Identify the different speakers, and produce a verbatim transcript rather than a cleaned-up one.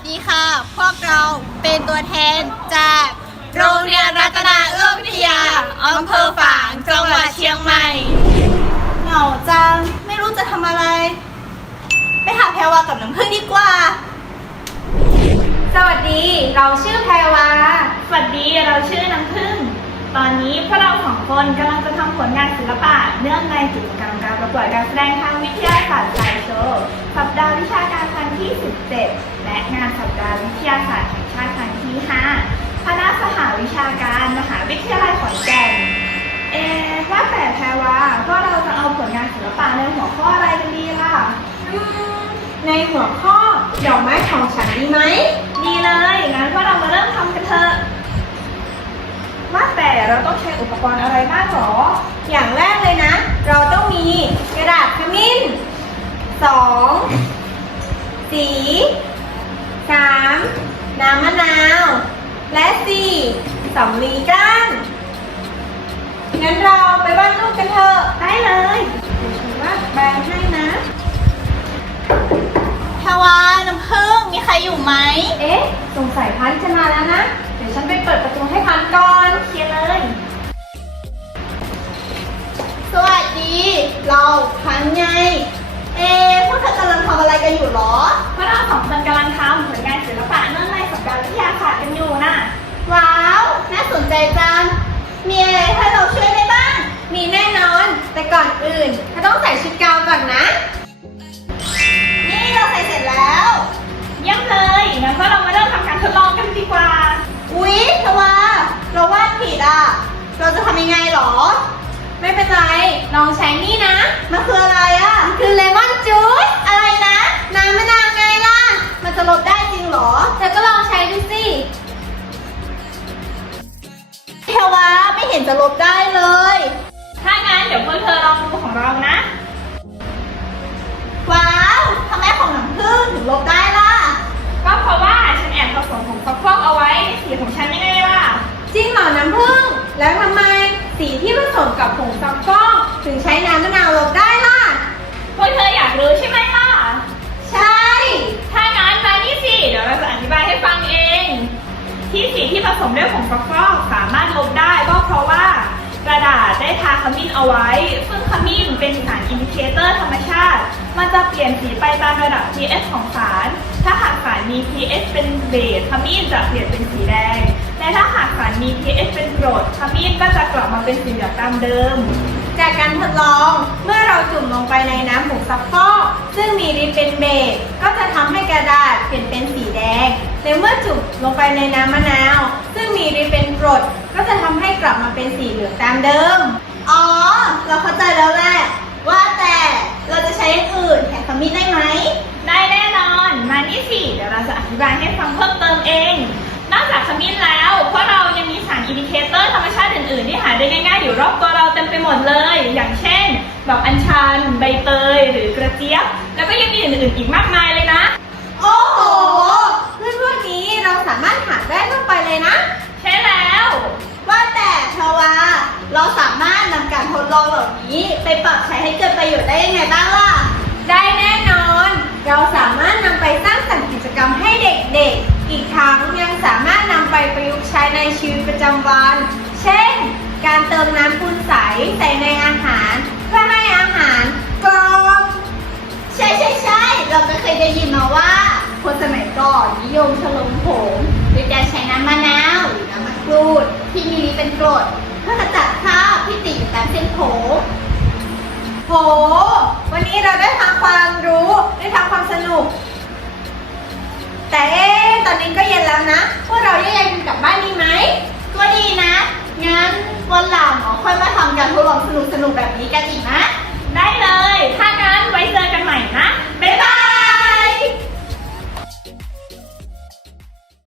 Speaker 1: ดีค่ะพวกเราเป็นตัวแทนจากโรงเรียนรัตนาเอื้อวิทยาอำเภอฝางจังหวัดเชียงใหม่เหงาจังไม่รู้จะทำอะไร ไปหาแพรวากับน้ำผึ้งดีกว่า
Speaker 2: สวัสดีเราชื่อแพรวา
Speaker 3: สวัสดีเราชื่อน้ำผึ้งตอนนี้พวกเราสองคนกำลังจะทำผลงานศิลปะเนื่องในกิจกรรมการประกวดการแสดงทางวิทยาศาสตร์ไซโชว์สัปดาห์วิชาการครั้งที่สิบเจ็ดและงานสัปดาห์วิทยาศาสตร์แห่งชาติครั้งที่ห้าคณะสหวิชาการมหาวิทยาลัยขอนแก่นเอ๊ะว่าแต่แพรวาพวกเราจะเอาผลงานศิลปะในหัวข้ออะไรกันดีล่ะ
Speaker 2: ในหัวข้อดอกไม้ของฉันดีไหม
Speaker 3: ดีเลยงั้นพวกเรามาเริ่มทำกันเถอะว่าแต่เราต้องใช้อุปกรณ์อะไรบ้างหรอ
Speaker 2: อย่างแรกเลยนะเราต้องมีกระดาษขมิ้นสองสีสามน้ำมะนาวและสี่สำลีก้านงั้นเราไปวาดรูปกันเถอะ
Speaker 3: ได้เลย
Speaker 2: เดี๋ยวฉันวาดแบงให้นะ
Speaker 1: แพรวาน้ำผึ้งมีใครอยู่ไหม
Speaker 2: เอ๊ะสงสัยพันจะมาแล้วนะเดี๋ยวฉันไปเปิดประตูให้พันก่อน
Speaker 3: เคลียร์เลย
Speaker 1: สวัสดีเราพันไงเอ๊ะพวกเธอกำลังทำอะไรกันอยู่หรอ
Speaker 3: พวกเราสองคนกำลังทำผลงานศิลปะเนื่องในสัปดาห์วิทยาศาสตร์กันอยู่น่ะ
Speaker 1: ว้าวน่าสนใจจังมีอะไรให้เราช่วยได้บ้าง
Speaker 2: มีแน่นอนแต่ก่อนอื่นเธอต้องใส่ชุดกาวก่อนนะ
Speaker 1: นี่เราใส่เสร็จแล้ว
Speaker 3: เยี่ยมเลยงั้นพวกเรามาเริ่มทำการทดลองกันดีกว่า
Speaker 1: อุ๊ยแพรวาเราวาดผิดอ่ะเราจะทำยังไงหรอ
Speaker 2: ไม่เป็นไรลองใช้นี่นะ
Speaker 1: มันคืออะไรอ่ะ
Speaker 2: คือเลมอนจูส
Speaker 1: อะไรนะน้ำมะนาวไงล่ะมันจะลดได้จริงหรอ
Speaker 2: เธอก็ลองใช้ดูสิ
Speaker 1: แพรวาไม่เห็นจะลดได้เลย
Speaker 3: ถ้างั้นเดี๋ยวพวกเธอลองดูของเรานะ
Speaker 1: ว้าวทำไมของน้ำผึ้งถึงลบได้ล่ะ
Speaker 3: ก็เพราะว่าฉันแอบผสมผงซักฟอกเอาไว้ในสีของฉันไม่ได้ล่ะ
Speaker 2: จริงเหรอน้ำผึ้งแล้วทำไมสีที่ผสมกับผงซักฟอกถึงใช้น้ำมะนาวลบได้ล่ะ
Speaker 3: พวกเธออยากรู้ใช่ไหมล่ะ
Speaker 1: ใช่
Speaker 3: ถ้างั้นมานี่สิเดี๋ยวเราจะอธิบายให้ฟังเองที่สีที่ผสมด้วยผงซักฟอกสามารถลบได้ก็เพราะว่ากระดาษได้ทาขมิ้นเอาไว้ซึ่งขมิ้นเป็นสารอินดิเคเตอร์ธรรมชาติมันจะเปลี่ยนสีไปตามระดับ พี เอช ของสารถ้าหากสารมี พี เอช เป็นเบสขมิ้นจะเปลี่ยนเป็นสีแดงและถ้าหากสารมี พี เอช เป็นกรดขมิ้นก็จะกลับมาเป็นสีเหลืองตามเดิม
Speaker 2: จากการทดลองเมื่อเราจุ่มลงไปในน้ำผงซักฟอกซึ่งมีฤทธิ์เป็นเบสก็จะทำให้กระดาษเปลี่ยนเป็นสีแดงและเมื่อจุ่มลงไปในน้ำมะนาวซึ่งมีฤทธิ์เป็นกรดก็จะทำให้กลับมาเป็นสีเหลืองตามเดิม
Speaker 1: อ๋อเราเข้าใจแล้วแหละว่าแต่เราจะใช้อย่างอื่นแทนขมิ้นได้ไหม
Speaker 3: ได้แน่นอนมานี่สิเดี๋ยวเราจะอธิบายให้ฟังเพิ่มเติมเองนอกจากขมิ้นแล้วพวกเรายังมีสารอินดิเคเตอร์ธรรมชาติอื่นๆที่หาได้ง่ายๆอยู่รอบตัวเราเต็มไปหมดเลยอย่างเช่นดอกอัญชันใบเตยหรือกระเจี๊ยบแล้วก็ยังมีอื่นๆอีกมากมายเลยนะ
Speaker 1: โอ้โห
Speaker 2: เพื่อนพวกนี้เราสามารถหาได้ทั่วไปเลยนะ
Speaker 3: ใช่แล้ว
Speaker 1: ว่าแต่แพรวาเราสามารถนำการทดลองเหล่านี้ไปปรับใช้ให้เกิดประโยชน์ได้ยังไงบ้างล่ะ
Speaker 2: ได้แน่นอนเราสามารถนำไปสร้างสรรค์กิจกรรมให้เด็กๆอีกทั้งยังสามารถนำไปประยุกต์ใช้ในชีวิตประจำวันเช่นการเติมน้ำปูนใสใส่ในอาหารเพื่อให้อาหารกรอบ
Speaker 1: ใช่ใช่ใช่เราก็เคยได้ยินมาว่าคนสมัยก่อนนิยมฉลองผมโดยการใช้น้ำมะนาวหรือน้ำมะกรูดที่มีฤทธิ์เป็นกรดเพื่อขจัดคราบที่ติดอยู่ตามเส้นผม
Speaker 2: โหวันนี้เราได้ทั้งความรู้ได้ทั้งความสนุกแต่เอ๊ะตอนนี้ก็เย็นแล้วนะพวกเราแยกย้ายกันกลับบ้านดีไหม
Speaker 1: ก็ดีนะงั้นวันหลังค่อยมาทำการทดลองสนุกๆแบบนี้กันอีกนะ
Speaker 3: ได้เลย